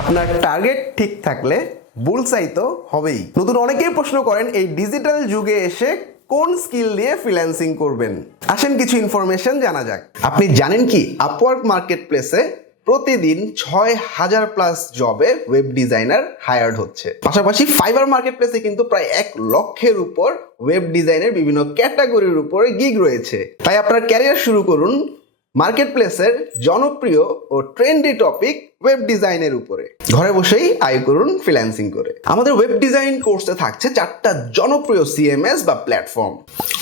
আপনার টার্গেট ঠিক থাকলে বুলসাই তো হবেই। নতুন অনেকেই প্রশ্ন করেন এই ডিজিটাল যুগে এসে কোন স্কিল দিয়ে ফ্রিল্যান্সিং করবেন। আসেন কিছু ইনফরমেশন জানা যাক। আপনি জানেন কি আপওয়ার্ক মার্কেট প্লেসে প্রতিদিন 6,000 প্লাস জবে ওয়েব ডিজাইনার হায়ার্ড হচ্ছে। পাশাপাশি ফাইবার মার্কেট প্লেসে কিন্তু প্রায় 1 লক্ষের উপর ওয়েব ডিজাইনের বিভিন্ন ক্যাটাগরির উপরে গিগ রয়েছে। তাই আপনার ক্যারিয়ার শুরু করুন মার্কেট প্লেসের জনপ্রিয় ও ট্রেন্ডি টপিক ওয়েব ডিজাইনের উপরে। ঘরে বসেই আয় করুন ফ্রিল্যান্সিং করে। আমাদের ওয়েব ডিজাইন কোর্সে থাকছে 4টা জনপ্রিয় সিএমএস বা প্ল্যাটফর্ম: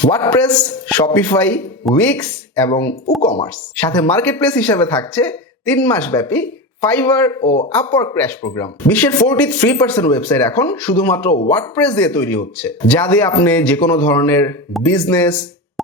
ওয়ার্ডপ্রেস, শপিফাই, উইক্স এবং উকমার্স। সাথে মার্কেট প্লেস হিসেবে থাকছে 3 মাস ব্যাপী ফাইবার ও আপওয়ার্ক ক্র্যাশ প্রোগ্রাম। বিশ্বের 43% ওয়েবসাইট এখন শুধুমাত্র ওয়ার্ডপ্রেস দিয়ে তৈরি হচ্ছে, যা দিয়ে আপনি যে কোনো ধরনের business,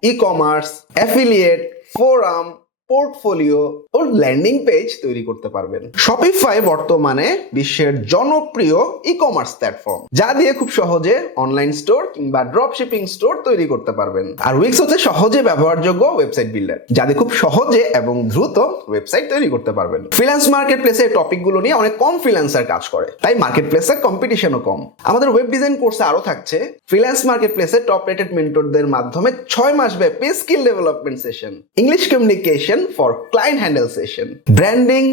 e commerce, affiliate, forum, portfolio ও ল্যান্ডিং পেজ তৈরি করতে পারবেন। শপিফাই বর্তমানে বিশ্বের জনপ্রিয় ই কমার্স প্ল্যাটফর্ম, যা দিয়ে খুব সহজে অনলাইন স্টোর কিংবা ড্রপ শিপিং স্টোর তৈরি করতে পারবেন। আর উইক্স হচ্ছে সহজে ব্যবহারযোগ্য ওয়েবসাইট বিল্ডার, যা দিয়ে খুব সহজে এবং দ্রুত ওয়েবসাইট তৈরি করতে পারবেন। ফ্রিল্যান্স মার্কেট প্লেসে এই টপিকগুলো নিয়ে অনেক কম ফ্রিল্যান্সার কাজ করে, তাই মার্কেট প্লেসে কম্পিটিশনও কম। আমাদের ওয়েব ডিজাইন কোর্সে আরো থাকছে ফ্রিল্যান্স মার্কেট প্লেসে টপ রেটেড মেন্টরদের মাধ্যমে 6 মাস ব্যাপী skill development session, English communication for client handle session, branding,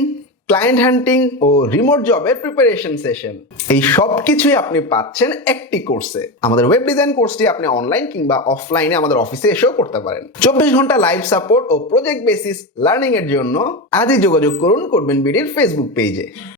client hunting ও রিমোট জবের প্রিপারেশন সেশন। এই সব কিছুই আপনি পাচ্ছেন একটি কোর্সে। আমাদের ওয়েব ডিজাইন কোর্সটি আপনি অনলাইন কিংবা অফলাইনে আমাদের অফিসে এসেও করতে পারেন। 24 ঘন্টা লাইভ সাপোর্ট ও প্রজেক্ট বেসিস লার্নিং এর জন্য আজই যোগাযোগ করুন কোডবিন বিডির ফেসবুক পেজে।